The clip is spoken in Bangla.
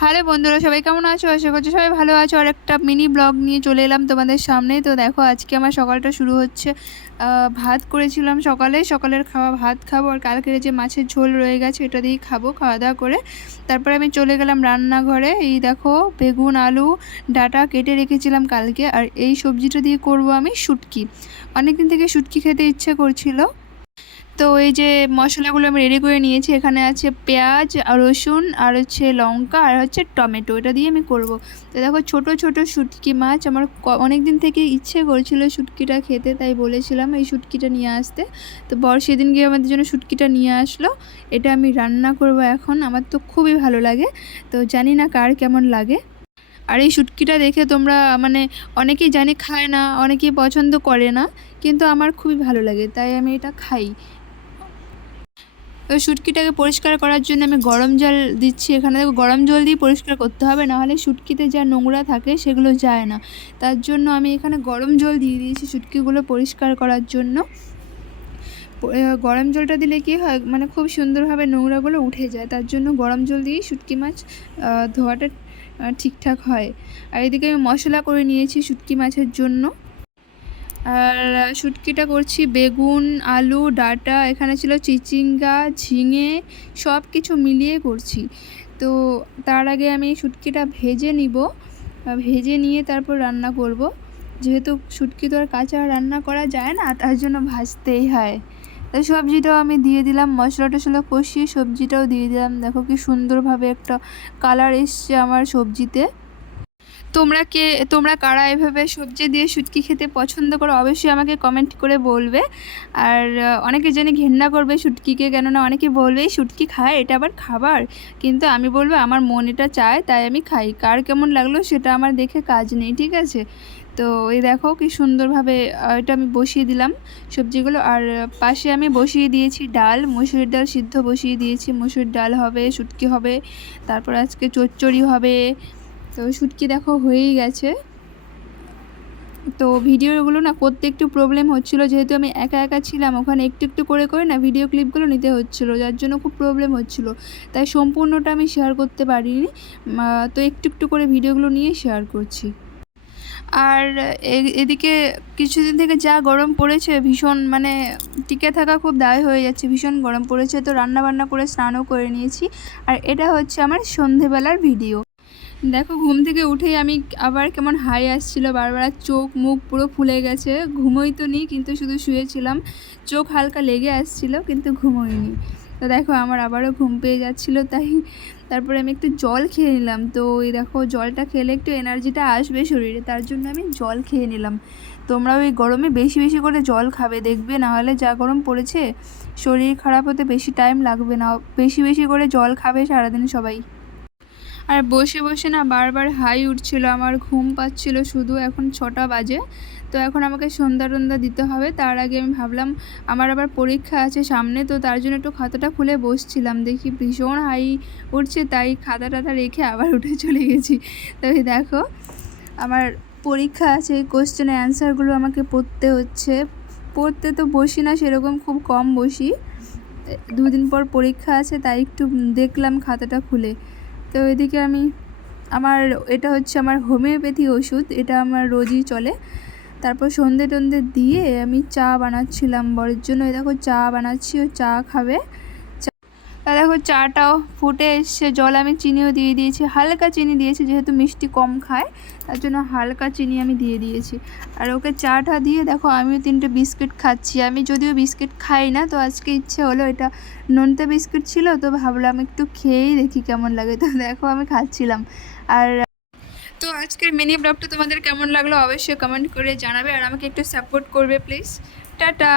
হ্যালো বন্ধুরা, সবাই কেমন আছো? আশা করছি সবাই ভালো আছো। আর একটা মিনি ব্লগ নিয়ে চলে এলাম তোমাদের সামনে। তো দেখো, আজকে আমার সকালটা শুরু হচ্ছে। ভাত করেছিলাম সকালের খাওয়া ভাত খাবো, আর কালকের যে মাছের ঝোল রয়ে গেছে এটা দিয়েই খাবো খাওয়া দাওয়া করে। তারপরে আমি চলে গেলাম রান্নাঘরে। এই দেখো, বেগুন আলু ডাঁটা কেটে রেখেছিলাম কালকে, আর এই সবজিটা দিয়ে করব আমি শুটকি। অনেকদিন থেকে শুটকি খেতে ইচ্ছে করছিল। তো এই যে মশলাগুলো আমি রেডি করে নিয়েছি। এখানে আছে পেঁয়াজ আর রসুন, আর হচ্ছে লঙ্কা, আর হচ্ছে টমেটো। এটা দিয়ে আমি করব। তো দেখো, ছোট ছোট শুটকি মাছ আমার অনেক দিন থেকে ইচ্ছে করছিল শুটকিটা খেতে, তাই বলেছিলাম এই শুটকিটা নিয়ে আসতে। তো বর সেদিন গিয়ে আমাদের জন্য শুটকিটা নিয়ে আসলো। এটা আমি রান্না করব এখন। আমার তো খুবই ভালো লাগে, তো জানি না কার কেমন লাগে। আর এই শুটকিটা দেখে তোমরা মানে অনেকেই জানি খায় না, অনেকেই পছন্দ করে না, কিন্তু আমার খুবই ভালো লাগে, তাই আমি এটা খাই। ওই শুটকিটাকে পরিষ্কার করার জন্য আমি গরম জল দিচ্ছি। এখানে দেখো, গরম জল দিয়ে পরিষ্কার করতে হবে, নাহলে শুটকিতে যা নোংরা থাকে সেগুলো যায় না। তার জন্য আমি এখানে গরম জল দিয়ে দিয়েছি শুটকিগুলো পরিষ্কার করার জন্য। গরম জলটা দিলে কি হয়, মানে খুব সুন্দরভাবে নোংরাগুলো উঠে যায়। তার জন্য গরম জল দিয়েই শুটকি মাছ ধোয়াটা ঠিকঠাক হয়। আর এদিকে আমি মশলা করে নিয়েছি শুটকি মাছের জন্য। আর শুটকিটা করছি বেগুন আলু ডাঁটা, এখানে ছিল চিচিঙ্গা ঝিঙে, সব কিছু মিলিয়ে করছি। তো তার আগে আমি শুটকিটা ভেজে নিব। ভেজে নিয়ে তারপর রান্না করব। যেহেতু শুটকি তো আর কাঁচা রান্না করা যায় না, তার জন্য ভাজতেই হয়। তাই সবজিটাও আমি দিয়ে দিলাম, মশলা টশলা কষিয়ে সবজিটাও দিয়ে দিলাম। দেখো কি সুন্দরভাবে একটা কালার এসছে আমার সবজিতে। তোমরা কারা এভাবে সবজি দিয়ে শুটকি খেতে পছন্দ করো, অবশ্যই আমাকে কমেন্ট করে বলবে। আর অনেকে জানি ঘেন্না করবে শুটকিকে, কেননা অনেকে বলবে এই শুটকি খায়, এটা আবার খাবার। কিন্তু আমি বলবো আমার মন এটা চায়, তাই আমি খাই। কার কেমন লাগলো সেটা আমার দেখে কাজ নেই, ঠিক আছে? তো এই দেখো কি সুন্দরভাবে এটা আমি বসিয়ে দিলাম সবজিগুলো। আর পাশে আমি বসিয়ে দিয়েছি ডাল, মসুরির ডাল সিদ্ধ বসিয়ে দিয়েছি। মসুরির ডাল হবে, শুটকি হবে, তারপর আজকে চচ্চড়ি হবে। তো শুটকি দেখো হয়েই গেছে। তো ভিডিওগুলো না করতে একটু প্রবলেম হচ্ছিলো, যেহেতু আমি একা একা ছিলাম ওখানে, একটু একটু করে করে না ভিডিও ক্লিপগুলো নিতে হচ্ছিলো, যার জন্য খুব প্রবলেম হচ্ছিলো। তাই সম্পূর্ণটা আমি শেয়ার করতে পারিনি। তো একটু একটু করে ভিডিওগুলো নিয়ে শেয়ার করছি। আর এদিকে কিছুদিন থেকে যা গরম পড়েছে, ভীষণ মানে টিকে থাকা খুব দায় হয়ে যাচ্ছে, ভীষণ গরম পড়েছে। তো রান্না বান্না করে স্নানও করে নিয়েছি। আর এটা হচ্ছে আমার সন্ধেবেলার ভিডিও। দেখো, ঘুম থেকে উঠেই আমি আবার কেমন হাই আসছিলো বারবার, চোখ মুখ পুরো ফুলে গেছে। ঘুমোই তো নি, কিন্তু শুধু শুয়েছিলাম। চোখ হালকা লেগে আসছিলো, কিন্তু ঘুমোইনি। তো দেখো, আমার আবারও ঘুম পেয়ে যাচ্ছিলো, তাই তারপরে আমি একটু জল খেয়ে নিলাম। তো এই দেখো, জলটা খেলে একটু এনার্জিটা আসবে শরীরে, তার জন্য আমি জল খেয়ে নিলাম। তোমরাও এই গরমে বেশি বেশি করে জল খাবে, দেখবে নাহলে যা গরম পড়েছে শরীর খারাপ হতে বেশি টাইম লাগবে না। বেশি বেশি করে জল খাবে সারাদিন সবাই। আর বসে বসে না বারবার হাই উঠছিল, আমার ঘুম পাচ্ছিল শুধু। এখন 6টা বাজে, তো এখন আমাকে সন্ধ্যা টন্ধা দিতে হবে। তার আগে আমি ভাবলাম আমার আবার পরীক্ষা আছে সামনে, তো তার জন্য একটু খাতাটা খুলে বসছিলাম। দেখি ভীষণ হাই উঠছে, তাই খাতা টাতা রেখে আবার উঠে চলে গেছি। তো এই দেখো, আমার পরীক্ষা আছে, কোশ্চেনের অ্যান্সারগুলো আমাকে পড়তে হচ্ছে। পড়তে তো বসি না সেরকম, খুব কম বসি। 2 দিন পর পরীক্ষা আছে, তাই একটু দেখলাম খাতাটা খুলে। তো এদিকে এটা হচ্ছে আমার হোমিওপ্যাথি ওষুধ, এটা আমার রোজই চলে। তারপর সন্ধে টন্ধে দিয়ে আমি চা বানাচ্ছিলাম বরের জন্য। এই দেখো চা বানাচ্ছি, ও চা খাবে। দেখো চাটাও ফুটে এসছে, জল আমি চিনিও দিয়ে দিয়েছি, হালকা চিনি দিয়েছি, যেহেতু মিষ্টি কম খায় তার জন্য হালকা চিনি আমি দিয়ে দিয়েছি। আর ওকে চাটা দিয়ে দেখো আমিও 3টে বিস্কিট খাচ্ছি। আমি যদিও বিস্কিট খাই না, তো আজকে ইচ্ছে হলো, এটা নোনতা বিস্কিট ছিল, তো ভাবলাম একটু খেয়েই দেখি কেমন লাগে। তো দেখো আমি খাচ্ছিলাম। আর তো আজকের মিনি ব্লগটা তোমাদের কেমন লাগলো অবশ্যই কমেন্ট করে জানাবে, আর আমাকে একটু সাপোর্ট করবে প্লিজ। টাটা।